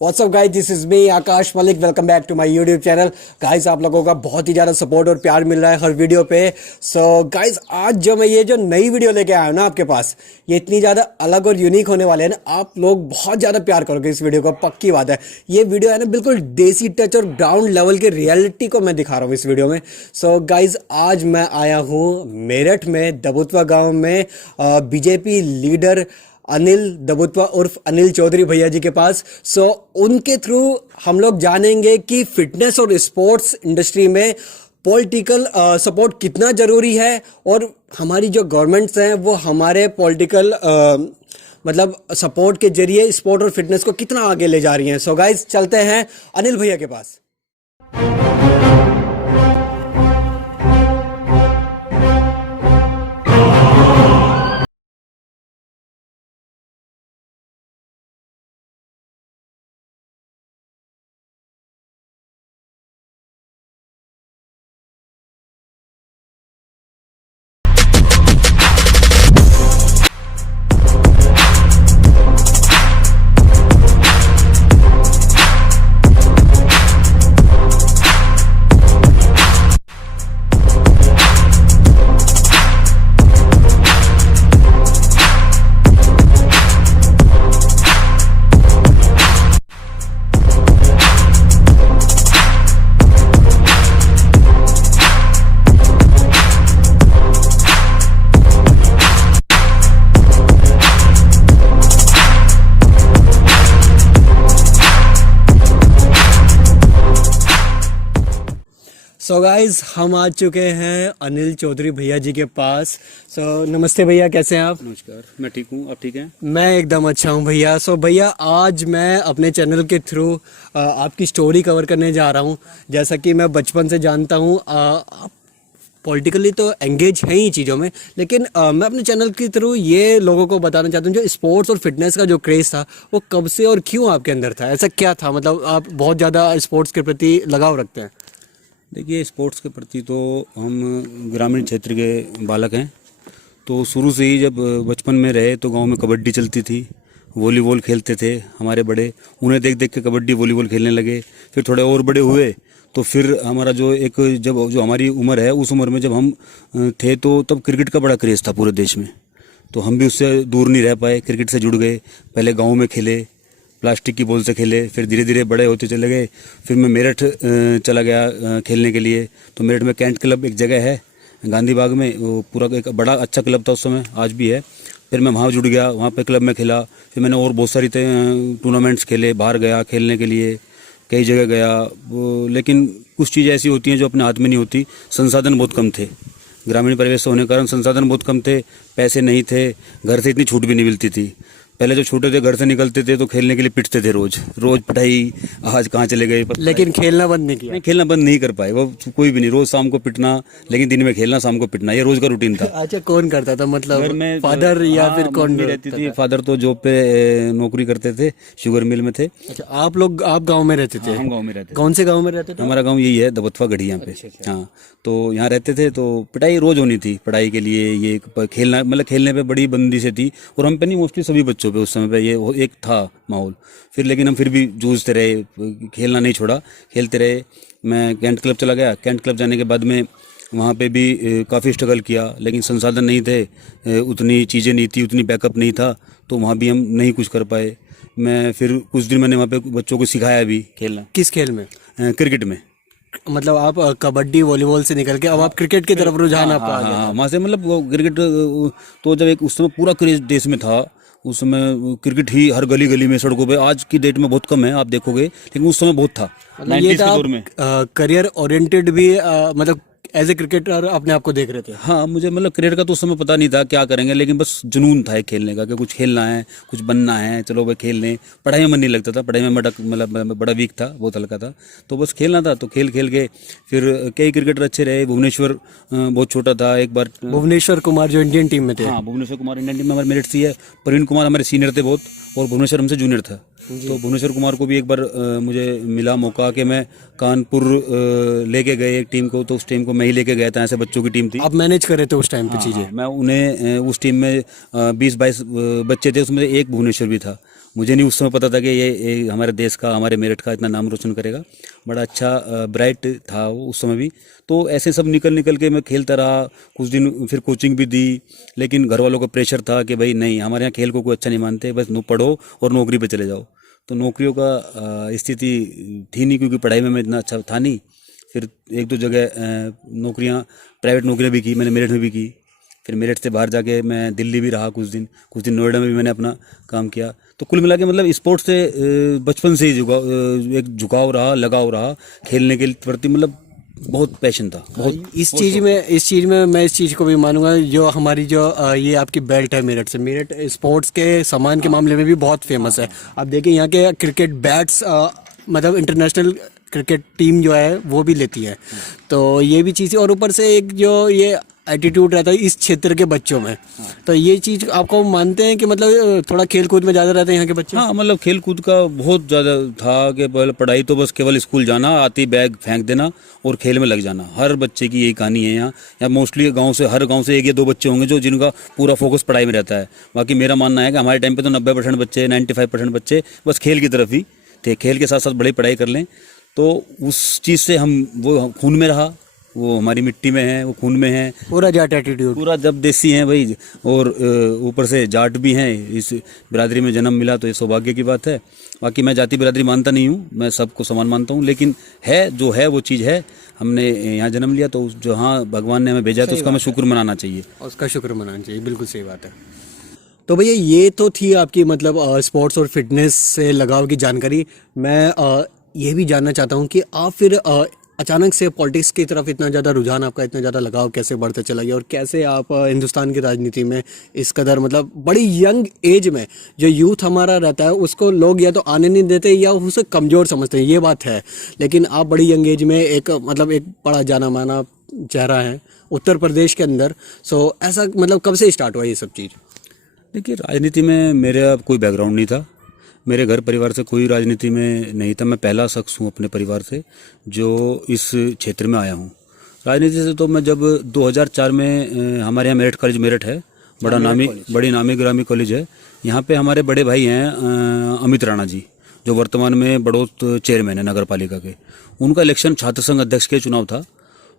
WhatsApp guys, this is me Aakash Malik. Welcome back to my YouTube channel. Guys, आप लोगों का बहुत ही ज़्यादा सपोर्ट और प्यार मिल रहा है हर वीडियो पे। सो गाइस, आज जो मैं ये जो नई वीडियो लेके आया हूँ ना आपके पास, ये इतनी ज़्यादा अलग और यूनिक होने वाले हैं ना, आप लोग बहुत ज़्यादा प्यार करोगे इस वीडियो को, पक्की बात है। ये वीडियो है ना बिल्कुल देसी टच और ग्राउंड लेवल की रियलिटी को मैं दिखा रहा हूँ इस वीडियो में। सो गाइज, आज मैं आया हूँ मेरठ में दबुतवा गाँव में बीजेपी लीडर अनिल दबुतवा उर्फ अनिल चौधरी भैया जी के पास। सो उनके थ्रू हम लोग जानेंगे कि फिटनेस और स्पोर्ट्स इंडस्ट्री में पॉलिटिकल सपोर्ट कितना ज़रूरी है और हमारी जो गवर्नमेंट्स हैं वो हमारे पॉलिटिकल मतलब सपोर्ट के जरिए स्पोर्ट और फिटनेस को कितना आगे ले जा रही हैं। सो गाइज, चलते हैं अनिल भैया के पास। सो गाइज, हम आ चुके हैं अनिल चौधरी भैया जी के पास। सो नमस्ते भैया, कैसे हैं आप? नमस्कार, मैं ठीक हूँ, आप ठीक हैं? मैं एकदम अच्छा हूँ भैया। सो भैया, आज मैं अपने चैनल के थ्रू आपकी स्टोरी कवर करने जा रहा हूँ। जैसा कि मैं बचपन से जानता हूँ, आप पॉलिटिकली तो एंगेज हैं ही चीज़ों में, लेकिन मैं अपने चैनल के थ्रू ये लोगों को बताना चाहता हूँ जो स्पोर्ट्स और फिटनेस का जो क्रेज़ था वो कब से और क्यों आपके अंदर था, ऐसा क्या था? मतलब आप बहुत ज़्यादा स्पोर्ट्स के प्रति लगाव रखते हैं। देखिए, स्पोर्ट्स के प्रति तो हम ग्रामीण क्षेत्र के बालक हैं, तो शुरू से ही जब बचपन में रहे तो गांव में कबड्डी चलती थी, वॉलीबॉल खेलते थे हमारे बड़े, उन्हें देख देख के कबड्डी वॉलीबॉल खेलने लगे। फिर थोड़े और बड़े हुए तो फिर हमारा जो हमारी उम्र है, उस उम्र में जब हम थे तो तब क्रिकेट का बड़ा क्रेज़ था पूरे देश में, तो हम भी उससे दूर नहीं रह पाए, क्रिकेट से जुड़ गए। पहले गाँव में खेले, प्लास्टिक की बॉल से खेले, फिर धीरे धीरे बड़े होते चले गए। फिर मैं मेरठ चला गया खेलने के लिए। तो मेरठ में कैंट क्लब एक जगह है गांधी बाग में, वो पूरा एक बड़ा अच्छा क्लब था उस समय, आज भी है। फिर मैं वहाँ जुड़ गया, वहाँ पे क्लब में खेला। फिर मैंने और बहुत सारी टूर्नामेंट्स खेले, बाहर गया खेलने के लिए, कई जगह गया। लेकिन कुछ चीज़ें ऐसी होती हैं जो अपने हाथ में नहीं होती। संसाधन बहुत कम थे, ग्रामीण परिवेश से होने के कारण संसाधन बहुत कम थे, पैसे नहीं थे, घर से इतनी छूट भी नहीं मिलती थी। पहले जो छोटे थे, घर से निकलते थे तो खेलने के लिए पिटते थे, रोज रोज पिटाई, आज कहाँ चले गए। लेकिन खेलना बंद नहीं किया। नहीं, खेलना बंद नहीं कर पाए वो, कोई भी नहीं। रोज शाम को पिटना, लेकिन दिन में खेलना, शाम को पिटना, ये रोज का रूटीन था। अच्छा, कौन करता था? मतलब फादर या फिर कौन रहती थी? फादर तो जॉब पे नौकरी करते थे, शुगर मिल में थे। अच्छा, आप गाँव में रहते थे? हम गाँव में रहते थे। कौन से गाँव में रहते थे? हमारा गाँव यही है, दबुतवा गढ़ी, यहाँ पे। हाँ, तो यहाँ रहते थे तो पिटाई रोज होनी थी पढ़ाई के लिए। ये खेलना, मतलब खेलने पे बड़ी बंदी से थी, और हम पे नहीं, मोस्टली सभी बच्चों पे उस समय पे ये एक था माहौल। फिर लेकिन हम फिर भी जूझते रहे, खेलना नहीं छोड़ा, खेलते रहे। मैं कैंट क्लब चला गया। कैंट क्लब जाने के बाद में वहाँ पे भी काफ़ी स्ट्रगल किया, लेकिन संसाधन नहीं थे, उतनी चीज़ें नहीं थी, उतनी बैकअप नहीं था, तो वहाँ भी हम नहीं कुछ कर पाए। मैं फिर कुछ दिन मैंने वहाँ पे बच्चों को सिखाया भी खेलना। किस खेल में? क्रिकेट में। मतलब आप कबड्डी वॉलीबॉल से निकल के अब आप क्रिकेट की तरफ रुझान आपका आ गया। वहाँ से मतलब क्रिकेट तो जब एक उस समय पूरा क्रेज देश में था, उस समय क्रिकेट ही हर गली गली में, सड़कों पे। आज की डेट में बहुत कम है, आप देखोगे, लेकिन उस समय बहुत था। मतलब ये था करियर ओरिएंटेड भी, मतलब एज ए क्रिकेटर अपने आप को देख रहे थे? हाँ, मुझे मतलब क्रिकेट का तो उस समय पता नहीं था क्या करेंगे, लेकिन बस जुनून था खेलने का कि कुछ खेलना है, कुछ बनना है, चलो भाई खेल लें। पढ़ाई में मन नहीं लगता था, पढ़ाई में मतलब बड़ा वीक था, बहुत हल्का था, तो बस खेलना था। तो खेल खेल के फिर कई क्रिकेटर अच्छे रहे। भुवनेश्वर बहुत छोटा था, एक बार भुवनेश्वर कुमार जो इंडियन टीम में थे। हाँ, भुवनेश्वर कुमार इंडियन टीम में हमारे मेरिट से है। प्रवीण कुमार हमारे सीनियर थे बहुत, और भुवनेश्वर हमसे जूनियर था। तो भुवनेश्वर कुमार को भी एक बार मुझे मिला मौका कि मैं कानपुर लेके गए एक टीम को, तो उस टीम को मैं ही लेके गया था। ऐसे बच्चों की टीम थी। आप मैनेज कर रहे थे उस टाइम पे चीजें? मैं उन्हें उस टीम में 20-22 बच्चे थे, उसमें एक भुवनेश्वर भी था। मुझे नहीं उस समय पता था कि ये हमारे देश का, हमारे मेरठ का इतना नाम रोशन करेगा। बड़ा अच्छा ब्राइट था वो उस समय भी। तो ऐसे सब निकल के मैं खेलता रहा कुछ दिन, फिर कोचिंग भी दी, लेकिन घर वालों का प्रेशर था कि भाई नहीं, हमारे यहाँ खेल को कोई अच्छा नहीं मानते, बस पढ़ो और नौकरी पे चले जाओ। तो नौकरियों का स्थिति थी नहीं, क्योंकि पढ़ाई में मैं इतना अच्छा था नहीं। फिर एक दो जगह नौकरियाँ, प्राइवेट नौकरियाँ भी की मैंने, मेरठ में भी की। फिर मेरठ से बाहर जाके मैं दिल्ली भी रहा कुछ दिन नोएडा में भी मैंने अपना काम किया। तो कुल मिला के मतलब स्पोर्ट्स से बचपन से ही एक झुकाव रहा, लगाव रहा खेलने के प्रति, मतलब बहुत पैशन था। बहुत इस चीज़ में मैं इस चीज़ को भी मानूंगा, जो हमारी जो ये आपकी बेल्ट है मेरठ से, मेरठ स्पोर्ट्स के सामान के मामले में भी बहुत फेमस है। आप देखिए यहाँ के क्रिकेट बैट्स मतलब इंटरनेशनल क्रिकेट टीम जो है वो भी लेती है। तो ये भी चीज़, और ऊपर से एक जो ये एटीट्यूड रहता है इस क्षेत्र के बच्चों में, तो ये चीज़ आपको मानते हैं कि मतलब थोड़ा खेल कूद में ज़्यादा रहते हैं यहाँ के बच्चे? हाँ, मतलब खेल कूद का बहुत ज़्यादा था कि पहले पढ़ाई तो बस केवल स्कूल जाना, आती बैग फेंक देना और खेल में लग जाना। हर बच्चे की यही कहानी है यहाँ मोस्टली हर गांव से 1 या 2 बच्चे होंगे जो जिनका पूरा फोकस पढ़ाई में रहता है। बाकी मेरा मानना है कि हमारे टाइम पे तो 90% बच्चे, 95% बच्चे बस खेल की तरफ ही थे। खेल के साथ साथ बड़ी पढ़ाई कर लें, तो उस चीज़ से हम, वो खून में रहा, वो हमारी मिट्टी में है, वो खून में है, पूरा जाट एटीट्यूड, पूरा जब देसी हैं भाई, और ऊपर से जाट भी हैं। इस बिरादरी में जन्म मिला तो ये सौभाग्य की बात है। बाकी मैं जाति बिरादरी मानता नहीं हूँ, मैं सबको समान मानता हूँ, लेकिन है जो है वो चीज़ है। हमने यहाँ जन्म लिया तो जो, हाँ, भगवान ने हमें भेजा है तो उसका हमें शुक्र मनाना चाहिए। उसका शुक्र मनाना चाहिए, बिल्कुल सही बात है। तो भैया ये तो थी आपकी मतलब स्पोर्ट्स और फिटनेस से लगाव की जानकारी। मैं ये भी जानना चाहता हूँ कि आप फिर अचानक से पॉलिटिक्स की तरफ इतना ज़्यादा रुझान, आपका इतना ज़्यादा लगाव कैसे बढ़ते चला गया, और कैसे आप हिंदुस्तान की राजनीति में इस कदर, मतलब बड़ी यंग एज में जो यूथ हमारा रहता है उसको लोग या तो आने नहीं देते या उसे कमज़ोर समझते हैं, ये बात है। लेकिन आप बड़ी यंग एज में एक बड़ा जाना माना चेहरा है उत्तर प्रदेश के अंदर। सो ऐसा मतलब कब से स्टार्ट हुआ ये सब चीज़? देखिए, राजनीति में मेरा कोई बैकग्राउंड नहीं था, मेरे घर परिवार से कोई राजनीति में नहीं था। मैं पहला शख्स हूँ अपने परिवार से जो इस क्षेत्र में आया हूँ राजनीति से। तो मैं जब 2004 में, हमारे यहाँ मेरठ कॉलेज मेरठ है, बड़ी नामी ग्रामी कॉलेज है। यहाँ पे हमारे बड़े भाई हैं अमित राणा जी, जो वर्तमान में बड़ौत चेयरमैन है नगर पालिका के। उनका इलेक्शन छात्र संघ अध्यक्ष के चुनाव था,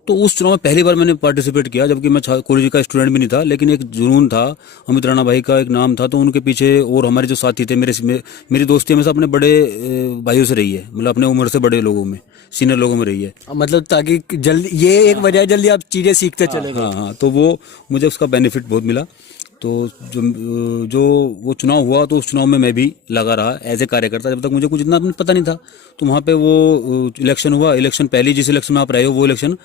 तो उस चुनाव में पहली बार मैंने पार्टिसिपेट किया, जबकि मैं कॉलेज का स्टूडेंट भी नहीं था, लेकिन एक जुनून था, अमित राणा भाई का एक नाम था, तो उनके पीछे, और हमारे जो साथी थे, मेरी दोस्ती हमेशा अपने बड़े भाइयों से रही है, मतलब अपने उम्र से बड़े लोगों में, सीनियर लोगों में रही है। मतलब ताकि जल्दी, ये एक वजह जल्दी आप चीज़ें सीखते चले गए। हाँ, तो वो मुझे उसका बेनिफिट बहुत मिला। तो जो वो चुनाव हुआ तो उस चुनाव में मैं भी लगा रहा एज ए कार्यकर्ता, जब तक मुझे कुछ इतना पता नहीं था। तो वहाँ पे वो इलेक्शन हुआ, इलेक्शन पहले जिस इलेक्शन में आप रहे हो वो इलेक्शन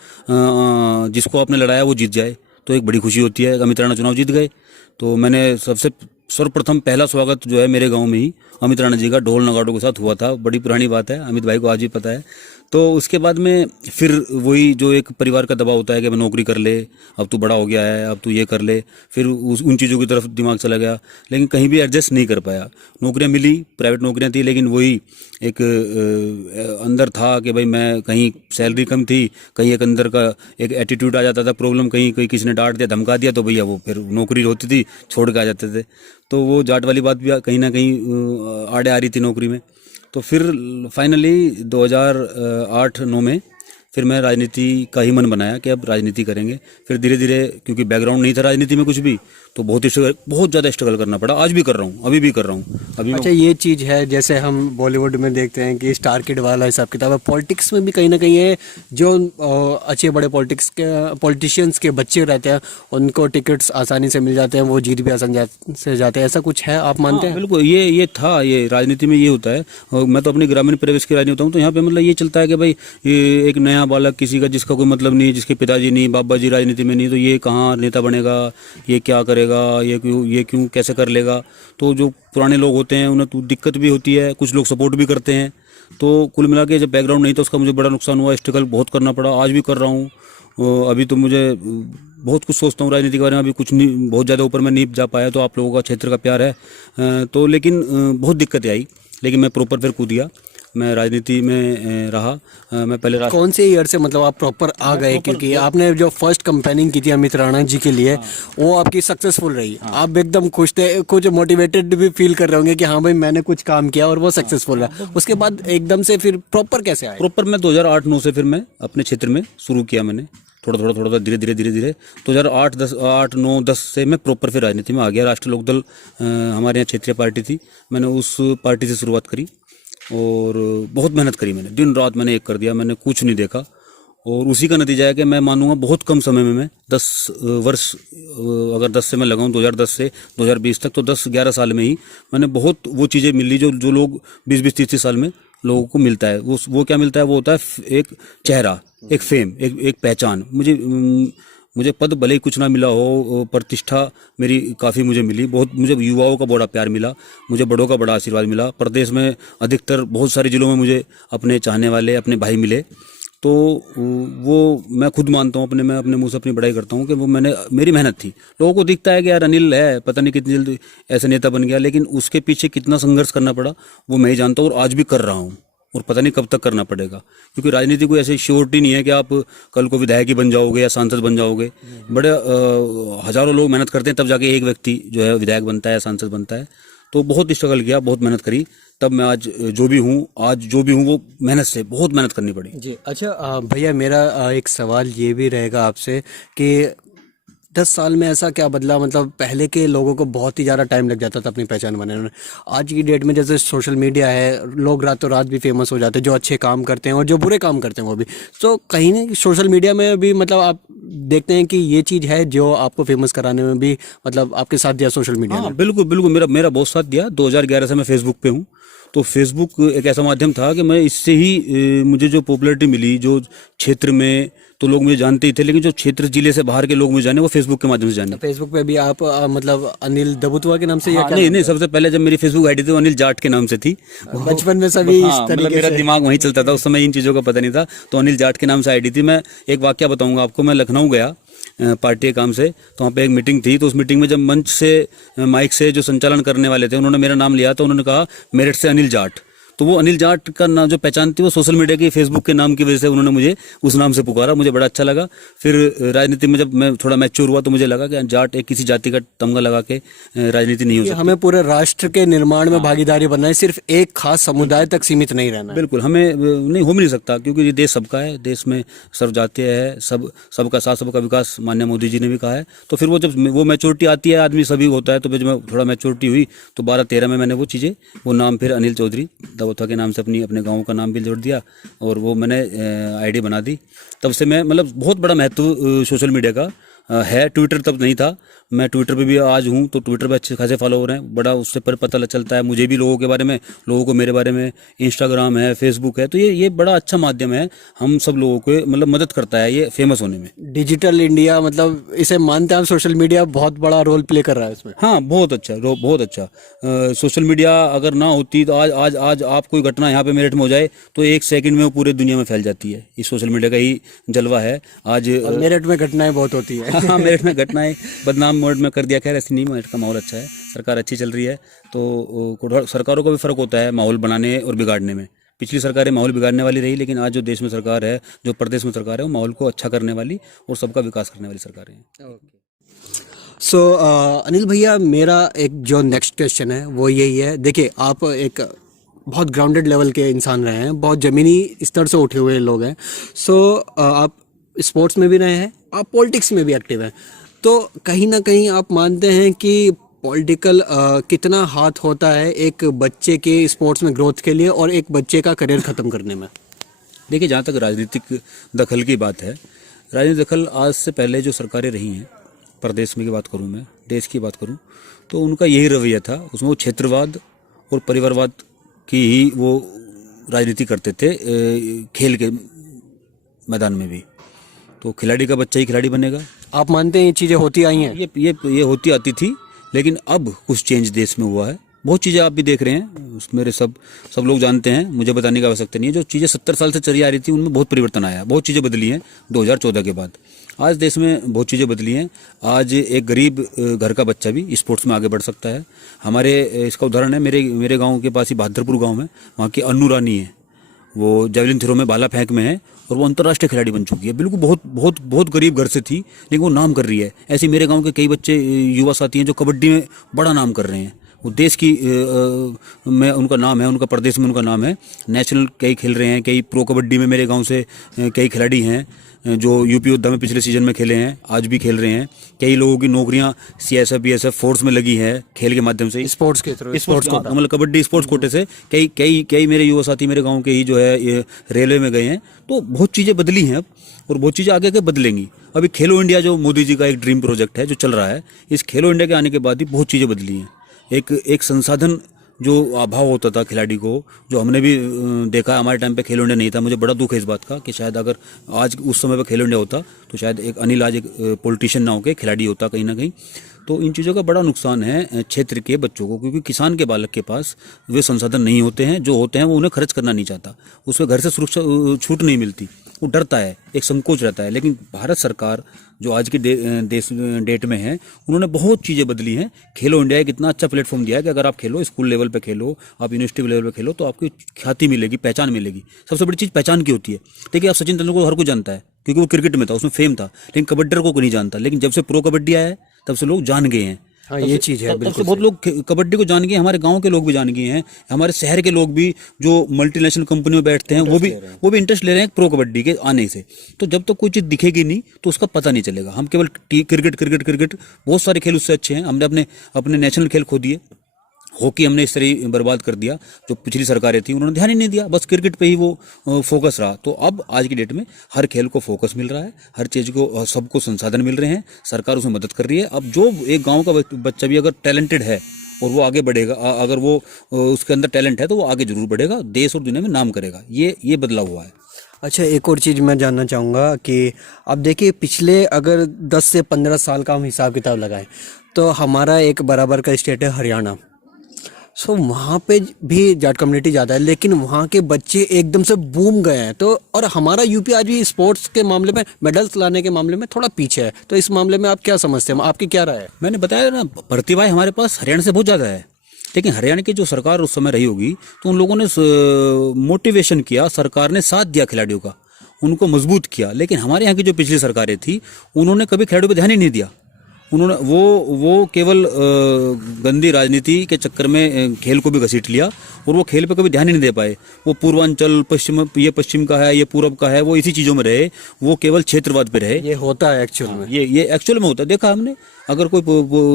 जिसको आपने लड़ाया वो जीत जाए तो एक बड़ी खुशी होती है। अमित राणा चुनाव जीत गए, तो मैंने सर्वप्रथम पहला स्वागत जो है मेरे गांव में ही अमित राणा जी का ढोल नगाड़ों के साथ हुआ था। बड़ी पुरानी बात है, अमित भाई को आज भी पता है। तो उसके बाद में फिर वही जो एक परिवार का दबाव होता है कि मैं नौकरी कर ले, अब तू बड़ा हो गया है, अब तू ये कर ले, फिर उन चीज़ों की तरफ दिमाग चला गया, लेकिन कहीं भी एडजस्ट नहीं कर पाया। नौकरियां मिली, प्राइवेट नौकरियां थी, लेकिन वही एक अंदर था कि भाई मैं, कहीं सैलरी कम थी, कहीं एक अंदर का एक एटीट्यूड आ जाता था, प्रॉब्लम, कहीं किसी ने डांट दिया, धमका दिया, तो भैया वो फिर नौकरी होती थी छोड़ के आ जाते थे। तो वो जाट वाली बात भी कहीं ना कहीं आड़े आ रही थी नौकरी में। तो फिर फाइनली 2008-9 में फिर मैं राजनीति का ही मन बनाया कि अब राजनीति करेंगे। फिर धीरे धीरे, क्योंकि बैकग्राउंड नहीं था राजनीति में कुछ भी, तो बहुत ज़्यादा स्ट्रगल करना पड़ा। आज भी कर रहा हूँ, अभी भी कर रहा हूँ। अच्छा, ये चीज़ है, जैसे हम बॉलीवुड में देखते हैं कि स्टार किड वाला हिसाब किताब है, पॉलिटिक्स में भी कहीं ना कहीं है, जो अच्छे बड़े पॉलिटिशियंस के बच्चे रहते हैं उनको टिकट्स आसानी से मिल जाते हैं, वो जीत भी आसानी से जाते हैं, ऐसा कुछ है, आप मानते हैं? बिल्कुल, ये था, ये राजनीति में ये होता है। मैं तो अपनी ग्रामीण परिवेश की राजनीति हूँ, तो यहाँ पे मतलब ये चलता है कि भाई ये एक नया बालक, किसी का जिसका कोई मतलब नहीं, जिसके पिताजी नहीं, बाबा जी राजनीति में नहीं, तो ये कहाँ नेता बनेगा, ये क्या करेगा, ये क्यों कैसे कर लेगा। तो जो पुराने लोग होते हैं उन्हें तो दिक्कत भी होती है, कुछ लोग सपोर्ट भी करते हैं। तो कुल मिला के जब बैकग्राउंड नहीं था उसका मुझे बड़ा नुकसान हुआ, स्ट्रगल बहुत करना पड़ा, आज भी कर रहा हूँ। अभी तो मुझे बहुत कुछ सोचता हूँ राजनीति के बारे में, अभी कुछ नहीं, बहुत ज़्यादा ऊपर में नहीं जा पाया, तो आप लोगों का क्षेत्र का प्यार है। तो लेकिन बहुत दिक्कतें आई, लेकिन मैं प्रॉपर फिर कूद गया। मैं राजनीति में रहा। मैं पहले कौन से ईयर से मतलब आप प्रॉपर आ गए, क्योंकि आपने जो फर्स्ट कंपेनिंग की थी अमित राणा जी के लिए वो आपकी सक्सेसफुल रही, आप एकदम खुश थे, कुछ मोटिवेटेड भी फील कर रहे होंगे कि हाँ भाई मैंने कुछ काम किया और वो सक्सेसफुल रहा। उसके बाद एकदम से फिर प्रॉपर कैसे आए? प्रॉपर मैं 2008-9 से फिर मैं अपने क्षेत्र में शुरू किया। मैंने थोड़ा धीरे धीरे 2008-9-10 से मैं प्रॉपर फिर राजनीति में आ गया। राष्ट्रीय लोकदल हमारे यहाँ क्षेत्रीय पार्टी थी, मैंने उस पार्टी से शुरुआत करी और बहुत मेहनत करी। मैंने दिन रात मैंने एक कर दिया, मैंने कुछ नहीं देखा और उसी का नतीजा है कि मैं मानूंगा बहुत कम समय में मैं 10 वर्ष, अगर 10 से मैं लगाऊं 2010 से 2020 तक, तो 10-11 साल में ही मैंने बहुत वो चीज़ें मिली जो लोग 20-30 साल में लोगों को मिलता है। वो क्या मिलता है? वो होता है एक चेहरा, एक फेम, एक पहचान। मुझे पद भले ही कुछ ना मिला हो, प्रतिष्ठा मेरी काफ़ी मुझे मिली, बहुत मुझे युवाओं का बड़ा प्यार मिला, मुझे बड़ों का बड़ा आशीर्वाद मिला। प्रदेश में अधिकतर बहुत सारे जिलों में मुझे अपने चाहने वाले अपने भाई मिले। तो वो मैं खुद मानता हूँ, मैं अपने मुंह से अपनी बड़ाई करता हूँ कि वो मेरी मेहनत थी। लोगों को दिखता है कि यार अनिल है, पता नहीं कितनी जल्दी ऐसा नेता बन गया, लेकिन उसके पीछे कितना संघर्ष करना पड़ा वो मैं ही जानता हूँ और आज भी कर रहा हूँ और पता नहीं कब तक करना पड़ेगा, क्योंकि राजनीति कोई ऐसी श्योरिटी नहीं है कि आप कल को विधायक ही बन जाओगे या सांसद बन जाओगे। बड़े हजारों लोग मेहनत करते हैं तब जाके एक व्यक्ति जो है विधायक बनता है, सांसद बनता है। तो बहुत स्ट्रगल किया, बहुत मेहनत करी, तब मैं आज जो भी हूँ वो मेहनत से, बहुत मेहनत करनी पड़ी जी। अच्छा भैया, मेरा एक सवाल ये भी रहेगा आपसे कि 10 साल में ऐसा क्या बदला? मतलब पहले के लोगों को बहुत ही ज़्यादा टाइम लग जाता था अपनी पहचान बनाने में। आज की डेट में जैसे सोशल मीडिया है, लोग रातों रात भी फेमस हो जाते हैं, जो अच्छे काम करते हैं और जो बुरे काम करते हैं वो भी। तो कहीं ना सोशल मीडिया में भी मतलब आप देखते हैं कि ये चीज़ है जो आपको फेमस कराने में भी मतलब आपके साथ दिया सोशल मीडिया ने? हाँ बिल्कुल, मेरा बहुत साथ दिया। 2011 से मैं फेसबुक पे हूँ, तो फेसबुक एक ऐसा माध्यम था कि मैं इससे ही मुझे जो पॉपुलैरिटी मिली, जो क्षेत्र में तो लोग मुझे जानते ही थे, लेकिन जो क्षेत्र जिले से बाहर के लोग मुझे जाने वो फेसबुक के माध्यम से जाने। फेसबुक पे भी आप मतलब अनिल दबुतवा के नाम से या क्या? नहीं, सबसे पहले जब मेरी फेसबुक आईडी थी वो अनिल जाट के नाम से थी। बचपन में सभी इस तरीके मेरा दिमाग वहीं चलता था, उस समय इन चीज़ों का पता नहीं था, तो अनिल जाट के नाम से आईडी थी। मैं एक वाकया बताऊंगा आपको। मैं लखनऊ गया पार्टी के काम से, तो वहाँ पे एक मीटिंग थी। तो उस मीटिंग में जब मंच से माइक से जो संचालन करने वाले थे उन्होंने मेरा नाम लिया, तो उन्होंने कहा मेरठ से अनिल जाट। तो वो अनिल जाट का नाम जो पहचान थी वो सोशल मीडिया की, फेसबुक के नाम की वजह से उन्होंने मुझे उस नाम से पुकारा। मुझे बड़ा अच्छा लगा। फिर राजनीति में जब मैं थोड़ा मैच्योर हुआ तो मुझे लगा कि जाट एक किसी जाति का तमगा लगा के राजनीति नहीं हो सकती। हमें पूरे राष्ट्र के निर्माण में भागीदारी बनना है, सिर्फ एक खास समुदाय तक सीमित नहीं रहना है। बिल्कुल, हमें नहीं हो भी नहीं सकता, क्योंकि ये देश सबका है, देश में सर्वजातीय है, सबका साथ सबका विकास माननीय मोदी जी ने भी कहा है। तो फिर वो जब वो मैच्योरिटी आती है, आदमी सभी होता है, तो जब मैं थोड़ा मैच्योरिटी हुई तो 12-13 में मैंने वो चीज़ें, वो नाम फिर अनिल चौधरी दबोथा के नाम से अपने गांव का नाम भी जोड़ दिया और वो मैंने आईडी बना दी। तब से मैं मतलब बहुत बड़ा महत्व सोशल मीडिया का है। ट्विटर तब नहीं था, मैं ट्विटर पे भी आज हूँ, तो ट्विटर पे अच्छे खासे फॉलोवर हैं, बड़ा उससे पर पता चलता है मुझे भी लोगों के बारे में, लोगों को मेरे बारे में। इंस्टाग्राम है, फेसबुक है, तो ये बड़ा अच्छा माध्यम है, हम सब लोगों को मतलब मदद करता है ये फेमस होने में। डिजिटल इंडिया मतलब इसे मानते हैं, सोशल मीडिया बहुत बड़ा रोल प्ले कर रहा है इसमें। हाँ, बहुत अच्छा, बहुत अच्छा। सोशल मीडिया अगर ना होती तो आज आप कोई घटना यहाँ पे मेरठ में हो जाए तो 1 सेकंड में वो पूरे दुनिया में फैल जाती है। इस सोशल मीडिया का ही जलवा है आज। मेरठ में घटनाएं बहुत होती है। हाँ, मेरठ में घटनाएं बदनाम मोड में कर दिया। खैर ऐसी नहीं, मेरठ का माहौल अच्छा है, सरकार अच्छी चल रही है, तो सरकारों का भी फर्क होता है माहौल बनाने और बिगाड़ने में। पिछली सरकारें माहौल बिगाड़ने वाली रही, लेकिन आज जो देश में सरकार है, जो प्रदेश में सरकार है, वो माहौल को अच्छा करने वाली और सबका विकास करने वाली सरकारें हैं। सो अनिल भैया, मेरा एक जो नेक्स्ट क्वेश्चन है वो यही है। देखिए, आप एक बहुत ग्राउंडेड लेवल के इंसान रहे हैं, बहुत ज़मीनी स्तर से उठे हुए लोग हैं। सो आप स्पोर्ट्स में भी रहे हैं, आप पॉलिटिक्स में भी एक्टिव हैं, तो कहीं ना कहीं आप मानते हैं कि पॉलिटिकल कितना हाथ होता है एक बच्चे के स्पोर्ट्स में ग्रोथ के लिए और एक बच्चे का करियर ख़त्म करने में? देखिए, जहाँ तक राजनीतिक दखल की बात है, राजनीतिक दखल आज से पहले जो सरकारें रही हैं, प्रदेश में की बात करूँ, मैं देश की बात करूँ, तो उनका यही रवैया था। उसमें वो क्षेत्रवाद और परिवारवाद की ही वो राजनीति करते थे, खेल के मैदान में भी। तो खिलाड़ी का बच्चा ही खिलाड़ी बनेगा। आप मानते हैं ये चीज़ें होती आई हैं? ये होती आती थी, लेकिन अब कुछ चेंज देश में हुआ है। बहुत चीज़ें आप भी देख रहे हैं, मेरे सब लोग जानते हैं, मुझे बताने की आवश्यकता नहीं है। जो चीज़ें 70 साल से चली आ रही थी उनमें बहुत परिवर्तन आया, बहुत चीज़ें बदली हैं 2014 के बाद। आज देश में बहुत चीज़ें बदली हैं। आज एक गरीब घर का बच्चा भी स्पोर्ट्स में आगे बढ़ सकता है। हमारे इसका उदाहरण है, मेरे गाँव के पास ही बहादुरपुर गाँव में, वहाँ की अन्नू रानी है, वो जेवलिन थ्रो में भाला फेंक में है और वो अंतर्राष्ट्रीय खिलाड़ी बन चुकी है। बिल्कुल बहुत बहुत बहुत गरीब घर से थी, लेकिन वो नाम कर रही है। ऐसे मेरे गांव के कई बच्चे युवा साथी हैं जो कबड्डी में बड़ा नाम कर रहे हैं। वो देश की में उनका नाम है, उनका प्रदेश में उनका नाम है। नेशनल कई खेल रहे हैं, कई प्रो कबड्डी में मेरे गांव से कई खिलाड़ी हैं जो यूपी योद्धा में पिछले सीजन में खेले हैं, आज भी खेल रहे हैं। कई लोगों की नौकरियां सीएसएफ बीएसएफ फोर्स में लगी है खेल के माध्यम से, स्पोर्ट्स के थ्रू, स्पोर्ट्स मतलब कबड्डी स्पोर्ट्स कोटे से। कई कई कई मेरे युवा साथी मेरे गांव के ही जो है ये रेलवे में गए हैं। तो बहुत चीज़ें बदली हैं अब और बहुत चीज़ें आगे आगे बदलेंगी। अभी खेलो इंडिया जो मोदी जी का एक ड्रीम प्रोजेक्ट है जो चल रहा है, इस खेलो इंडिया के आने के बाद ही बहुत चीज़ें बदली हैं। एक संसाधन जो अभाव होता था खिलाड़ी को, जो हमने भी देखा, हमारे टाइम पे खेलो इंडिया नहीं था। मुझे बड़ा दुख है इस बात का कि शायद अगर आज उस समय पे खेलो इंडिया होता तो शायद एक अनिल आज एक पॉलिटिशियन ना होकर खिलाड़ी होता कहीं ना कहीं। तो इन चीज़ों का बड़ा नुकसान है क्षेत्र के बच्चों को, क्योंकि किसान के बालक के पास वे संसाधन नहीं होते हैं। जो होते हैं वो उन्हें खर्च करना नहीं चाहता, उसमें घर से सुरक्षा छूट नहीं मिलती, वो डरता है, एक संकोच रहता है। लेकिन भारत सरकार जो आज की डेट में है, उन्होंने बहुत चीज़ें बदली हैं। खेलो इंडिया एक इतना अच्छा प्लेटफॉर्म दिया है कि अगर आप खेलो, स्कूल लेवल पे खेलो, आप यूनिवर्सिटी लेवल पे खेलो, तो आपकी ख्याति मिलेगी, पहचान मिलेगी। सबसे बड़ी चीज़ पहचान की होती है। देखिए आप सचिन तेंदुलकर को हर कोई जानता है क्योंकि वो क्रिकेट में था, उसमें फेम था, लेकिन कबड्डी को नहीं जानता। लेकिन जब से प्रो कबड्डी आया है तब से लोग जान गए हैं। हाँ, ये चीज़ है, तब से बहुत लोग कबड्डी को जान गए, हमारे गांव के लोग भी जान गए हैं, हमारे शहर के लोग भी जो मल्टीनेशनल कंपनी में बैठते हैं वो भी इंटरेस्ट ले रहे हैं प्रो कबड्डी के आने से। तो जब तक कोई चीज़ दिखेगी नहीं तो उसका पता नहीं चलेगा। हम केवल क्रिकेट क्रिकेट क्रिकेट, बहुत सारे खेल उससे अच्छे हैं। हमने अपने नेशनल खेल खो दिए। हॉकी हमने इस तरह बर्बाद कर दिया, जो पिछली सरकारें थी उन्होंने ध्यान ही नहीं दिया, बस क्रिकेट पे ही वो फोकस रहा। तो अब आज की डेट में हर खेल को फोकस मिल रहा है, हर चीज़ को सबको संसाधन मिल रहे हैं, सरकार उसमें मदद कर रही है। अब जो एक गांव का बच्चा भी अगर टैलेंटेड है और वो आगे बढ़ेगा, अगर वो उसके अंदर टैलेंट है तो वो आगे जरूर बढ़ेगा, देश और दुनिया में नाम करेगा। ये बदलाव हुआ है। अच्छा, एक और चीज़ मैं जानना चाहूँगा कि अब देखिए पिछले अगर 10 से 15 साल का हम हिसाब किताब लगाएं तो हमारा एक बराबर का स्टेट है हरियाणा। सो वहाँ पे भी जाट कम्युनिटी ज़्यादा है, लेकिन वहाँ के बच्चे एकदम से बूम गए हैं। तो और हमारा यूपी आज भी स्पोर्ट्स के मामले में, मेडल्स लाने के मामले में थोड़ा पीछे है। तो इस मामले में आप क्या समझते हैं, आपकी क्या राय है? मैंने बताया ना, प्रतिभाएं हमारे पास हरियाणा से बहुत ज़्यादा है। लेकिन हरियाणा की जो सरकार उस समय रही होगी तो उन लोगों ने मोटिवेशन किया, सरकार ने साथ दिया खिलाड़ियों का, उनको मजबूत किया। लेकिन हमारे यहाँ की जो पिछली सरकारें थी उन्होंने कभी खिलाड़ियों पर ध्यान ही नहीं दिया। उन्होंने वो केवल गंदी राजनीति के चक्कर में खेल को भी घसीट लिया और वो खेल पे कभी ध्यान ही नहीं दे पाए। वो पूर्वांचल पश्चिम, ये पश्चिम का है, ये पूरब का है, वो इसी चीज़ों में रहे, वो केवल क्षेत्रवाद पे रहे। ये होता है एक्चुअल में, ये एक्चुअल में होता है। देखा हमने, अगर कोई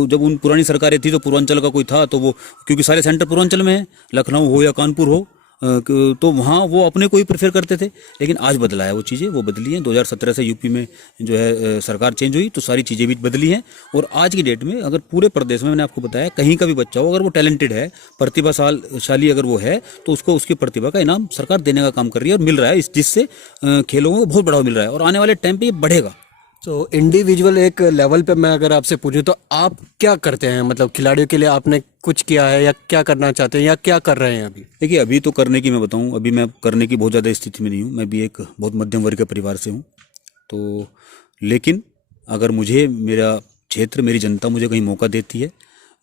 जब उन पुरानी सरकारें थी तो पूर्वांचल का कोई था तो वो, क्योंकि सारे सेंटर पूर्वांचल में है, लखनऊ हो या कानपुर हो, तो वहाँ वो अपने को ही प्रेफर करते थे। लेकिन आज बदला है, वो चीज़ें वो बदली हैं। 2017 से यूपी में जो है सरकार चेंज हुई तो सारी चीज़ें भी बदली हैं। और आज की डेट में अगर पूरे प्रदेश में, मैंने आपको बताया, कहीं का भी बच्चा हो, अगर वो टैलेंटेड है, प्रतिभाशाली अगर वो है, तो उसको उसकी प्रतिभा का इनाम सरकार देने का काम कर रही है और मिल रहा है, जिससे खेलों को बहुत बढ़ावा मिल रहा है और आने वाले टाइम पर ये बढ़ेगा। तो इंडिविजुअल एक लेवल पे मैं अगर आपसे पूछूं तो आप क्या करते हैं, मतलब खिलाड़ियों के लिए आपने कुछ किया है या क्या करना चाहते हैं या क्या कर रहे हैं अभी? देखिए अभी तो करने की मैं बताऊं, अभी मैं करने की बहुत ज़्यादा स्थिति में नहीं हूं। मैं भी एक बहुत मध्यम वर्ग के परिवार से हूं। तो लेकिन अगर मुझे मेरा क्षेत्र, मेरी जनता मुझे कहीं मौका देती है,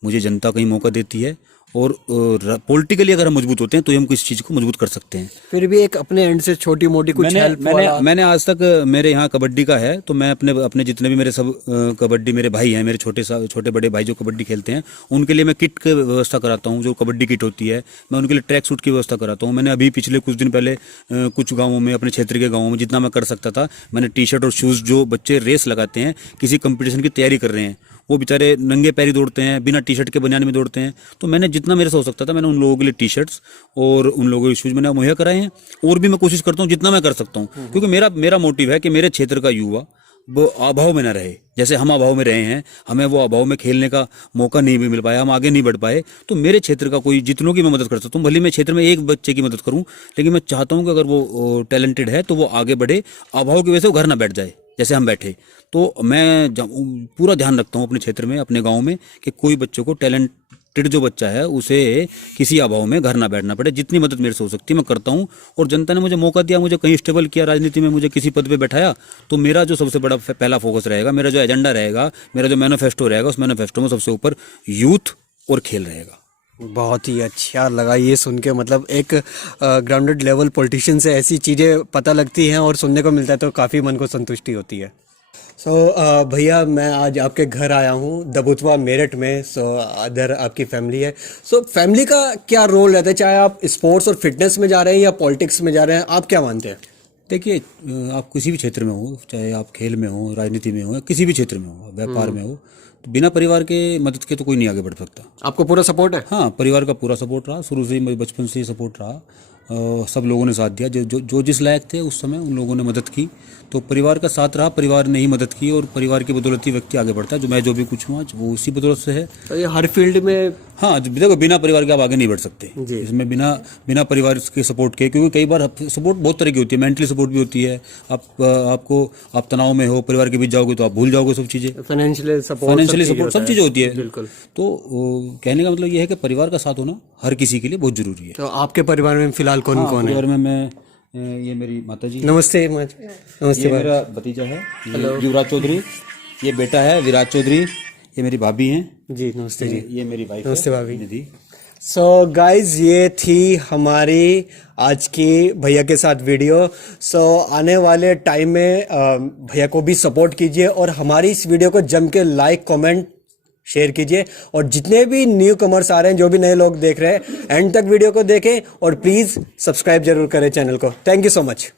मुझे जनता कहीं मौका देती है और पॉलिटिकली अगर हम मजबूत होते हैं तो हम किसी चीज़ को मजबूत कर सकते हैं। फिर भी एक अपने एंड से छोटी मोटी कुछ हेल्प मैंने आज तक, मेरे यहाँ कबड्डी का है तो मैं अपने जितने भी मेरे सब कबड्डी मेरे भाई हैं, मेरे छोटे बड़े भाई जो कबड्डी खेलते हैं, उनके लिए मैं किट की व्यवस्था कराता हूँ, जो कबड्डी किट होती है, मैं उनके लिए ट्रैक सूट की व्यवस्था कराता हूँ। मैंने अभी पिछले कुछ दिन पहले कुछ गाँवों में, अपने क्षेत्र के गाँवों में जितना मैं कर सकता था, मैंने टी शर्ट और शूज़, जो बच्चे रेस लगाते हैं, किसी कंपटीशन की तैयारी कर रहे हैं, वो बेचारे नंगे पैरी दौड़ते हैं, बिना टी शर्ट के बनियान में दौड़ते हैं, तो मैंने जितना मेरे से हो सकता था मैंने उन लोगों के लिए टी शर्ट्स और उन लोगों के शूज़ मैंने मुहैया कराए हैं। और भी मैं कोशिश करता हूँ जितना मैं कर सकता हूँ, क्योंकि मेरा मोटिव है कि मेरे क्षेत्र का युवा वो अभाव में ना रहे। जैसे हम अभाव में रहे हैं, हमें वो अभाव में खेलने का मौका नहीं भी मिल पाया, हम आगे नहीं बढ़ पाए, तो मेरे क्षेत्र का कोई, जितनों की मैं मदद कर सकता हूँ, भले मैं क्षेत्र में एक बच्चे की मदद करूँ, लेकिन मैं चाहता हूँ कि अगर वो टैलेंटेड है तो वो आगे बढ़े, अभाव की वजह से वो घर ना बैठ जाए जैसे हम बैठे। तो मैं पूरा ध्यान रखता हूँ अपने क्षेत्र में, अपने गाँव में, कि कोई बच्चों को, टैलेंटेड जो बच्चा है उसे किसी अभाव में घर ना बैठना पड़े। जितनी मदद मेरे से हो सकती है मैं करता हूँ। और जनता ने मुझे मौका दिया, मुझे कहीं स्टेबल किया, राजनीति में मुझे किसी पद पे बैठाया, तो मेरा जो सबसे बड़ा पहला फोकस रहेगा, मेरा जो एजेंडा रहेगा, मेरा जो मैनिफेस्टो रहेगा, उस मैनिफेस्टो में सबसे ऊपर यूथ और खेल रहेगा। बहुत ही अच्छा लगा ये सुन के, मतलब एक ग्राउंडेड लेवल पॉलिटिशियन से ऐसी चीज़ें पता लगती हैं और सुनने को मिलता है तो काफ़ी मन को संतुष्टि होती है। सो भैया मैं आज आपके घर आया हूँ दबुतवा मेरठ में। सो अदर आपकी फैमिली है। सो फैमिली का क्या रोल रहता है, चाहे आप स्पोर्ट्स और फिटनेस में जा रहे हैं या पॉलिटिक्स में जा रहे हैं, आप क्या मानते हैं? देखिए, आप किसी भी क्षेत्र में हो, चाहे आप खेल में हो, राजनीति में हो, या किसी भी क्षेत्र में हो, व्यापार में हो, तो बिना परिवार के मदद के तो कोई नहीं आगे बढ़ सकता। आपको पूरा सपोर्ट है? हाँ, परिवार का पूरा सपोर्ट रहा, शुरू से ही, मेरे बचपन से ही सपोर्ट रहा। सब लोगों ने साथ दिया, जो जिस लायक थे उस समय उन लोगों ने मदद की, तो परिवार का साथ रहा, परिवार ने ही मदद की, और परिवार की बदौलत ही व्यक्ति आगे बढ़ता है। जो भी कुछ हुआ आज वो उसी बदौलत से है। तो ये हर फील्ड में। हाँ, देखो, बिना परिवार के आप आगे नहीं बढ़ सकते जी। इसमें, बिना परिवार के सपोर्ट के, क्योंकि कई बार सपोर्ट बहुत तरह की होती है, मेंटली सपोर्ट भी होती है। आप तनाव में हो, परिवार के बीच जाओगे तो आप भूल जाओगे सब चीज़ें, फाइनेंशियली सपोर्ट सब चीज़ें होती है। बिल्कुल। तो कहने का मतलब ये है कि परिवार का साथ होना हर किसी के लिए बहुत जरूरी है। तो आपके परिवार में फिलहाल कौन कौन है? परिवार में मैं, ये मेरी माता जी, नमस्ते ये मेरा भतीजा है युवराज चौधरी, ये बेटा है विराज चौधरी, ये मेरी भाभी हैं जी। नमस्ते जी। ये मेरी वाइफ नमस्ते है भाभी। निधि। सो गाइज ये थी हमारी आज की भैया के साथ वीडियो। सो आने वाले टाइम में भैया को भी सपोर्ट कीजिए और हमारी इस वीडियो को जम के लाइक कमेंट शेयर कीजिए, और जितने भी न्यू कमर्स आ रहे हैं, जो भी नए लोग देख रहे हैं, एंड तक वीडियो को देखें और प्लीज़ सब्सक्राइब जरूर करें चैनल को। Thank you so much.